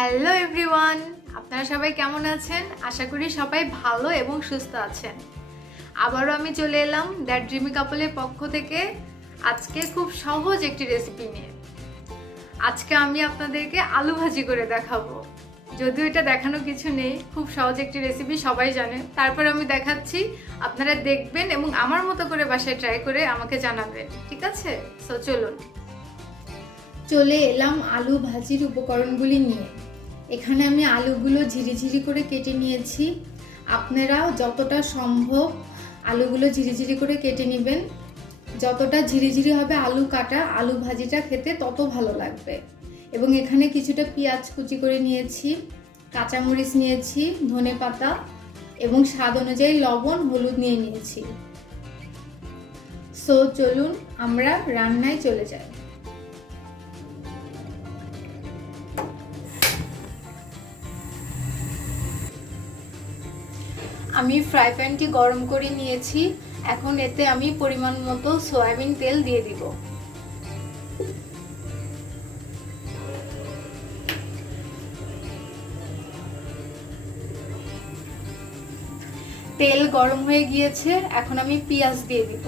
Hello everyone, আপনারা সবাই কেমন আছেন? আশা করি সবাই ভালো এবং সুস্থ আছেন। আবারও আমি চলে এলাম দ্যাট ড্রিমি কাপলের পক্ষ থেকে আজকে খুব সহজ একটি রেসিপি নিয়ে। আজকে আমি আপনাদেরকে আলু ভাজি করে দেখাবো। যদিও এটা দেখানো কিছু নেই, খুব সহজ একটি রেসিপি, সবাই জানে। তারপর আমি দেখাচ্ছি, আপনারা দেখবেন এবং আমার মতো করে বাসায় ট্রাই করে আমাকে জানাবেন, ঠিক আছে? সো চলুন, চলে এলাম আলু ভাজির উপকরণগুলি নিয়ে। এখানে আমি আলুগুলো ঝিরিঝিরি করে কেটে নিয়েছি। আপনারাও যতটা সম্ভব আলুগুলো ঝিরিঝিরি করে কেটে নেবেন। যতটা ঝিরিঝিরি হবে আলু কাটা, আলু ভাজিটা খেতে তত ভালো লাগবে। এবং এখানে কিছুটা পেঁয়াজ কুচি করে নিয়েছি, কাঁচামরিচ নিয়েছি, ধনেপাতা এবং স্বাদ অনুযায়ী লবণ, হলুদ নিয়ে নিয়েছি। সো চলুন আমরা রান্নায় চলে যাই। আমি ফ্রাই প্যানটি গরম করে নিয়েছি। এখন এতে আমি পরিমাণ মতো সয়াবিন তেল দিয়ে দিব। তেল গরম হয়ে গিয়েছে, এখন আমি পেঁয়াজ দিয়ে দিব।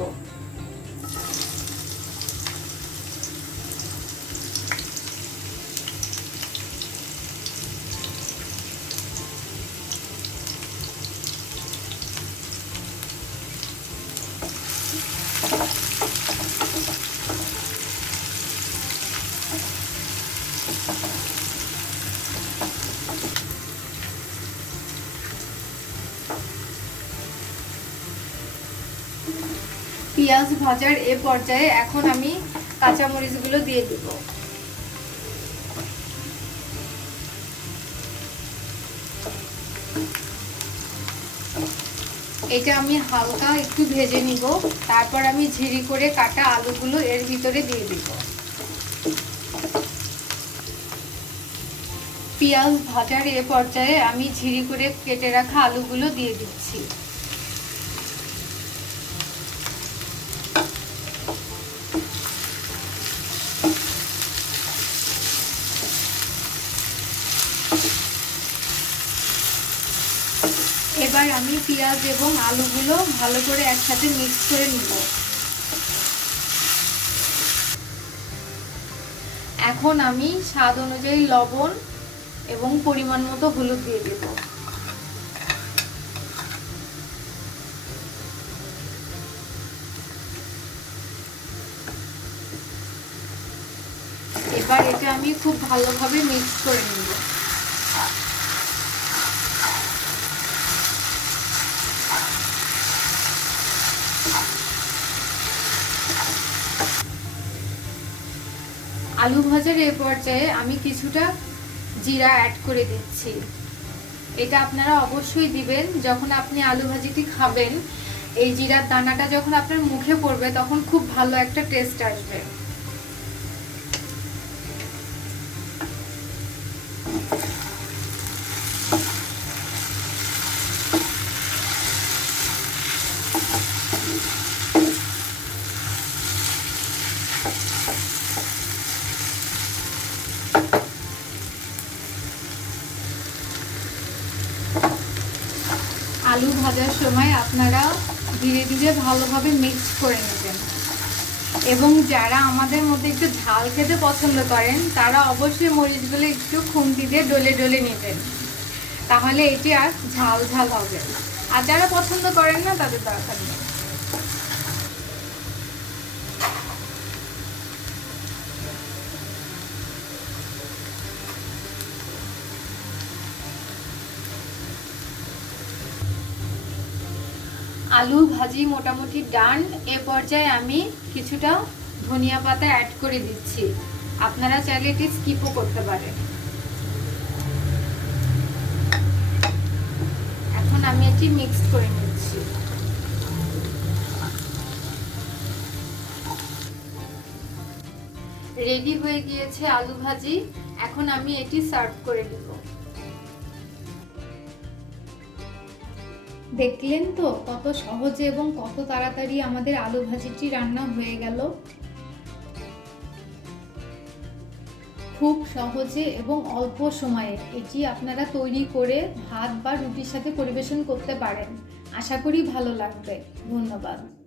পেঁয়াজ ভাজার এ পর্যায়ে এখন আমি কাঁচামরিচগুলো দিয়ে দিব। এটা আমি হালকা একটু ভেজে নিব। তারপর আমি ঝিরি করে কাটা আলুগুলো এর ভিতরে দিয়ে দিব। পেঁয়াজ ভাজার এ পর্যায়ে আমি ঝিরি করে কেটে রাখা আলুগুলো দিয়ে দিচ্ছি। এবার আমি পেঁয়াজ এবং আলুগুলো ভালো করে একসাথে মিক্স করে নিব। এখন আমি স্বাদ অনুযায়ী লবণ এবং পরিমাণ মতো হলুদ দিয়ে দেব। এবার এটা আমি খুব ভালোভাবে মিক্স করে নিব। আলু ভাজার এই পর্যায়ে আমি কিছুটা জিরা অ্যাড করে দিচ্ছি। এটা আপনারা অবশ্যই দিবেন যখন আপনি আলু ভাজিটি খাবেন। এই জিরার দানাটা যখন আপনার মুখে পড়বে তখন খুব ভালো একটা টেস্ট আসবে। আলু ভাজার সময় আপনারা ধীরে ধীরে ভালোভাবে মিক্স করে নেবেন। এবং যারা আমাদের মধ্যে একটু ঝাল খেতে পছন্দ করেন তারা অবশ্যই মরিচগুলো একটু খুন্তি দিয়ে ডলে ডলে নেবেন, তাহলে এটি আর ঝাল ঝাল হবে। আর যারা পছন্দ করেন না তাদের দরকার নেই। আলু ভাজি মোটামুটি ডান। এ পর্যায়ে আমি কিছুটা ধনিয়া পাতা অ্যাড করে দিচ্ছি। আপনারা চাইলে এটি স্কিপও করতে পারেন। এখন আমি এটি মিক্স করে নিচ্ছি। রেডি হয়ে গিয়েছে আলু ভাজি। এখন আমি এটি সার্ভ করে দেব। দেখলেন তো কত সহজে এবং কত তাড়াতাড়ি আমাদের আলু ভাজিটি রান্না হয়ে গেল। খুব সহজে এবং অল্প সময়ে এটি আপনারা তৈরি করে ভাত বা রুটির সাথে পরিবেশন করতে পারেন। আশা করি ভালো লাগবে। ধন্যবাদ।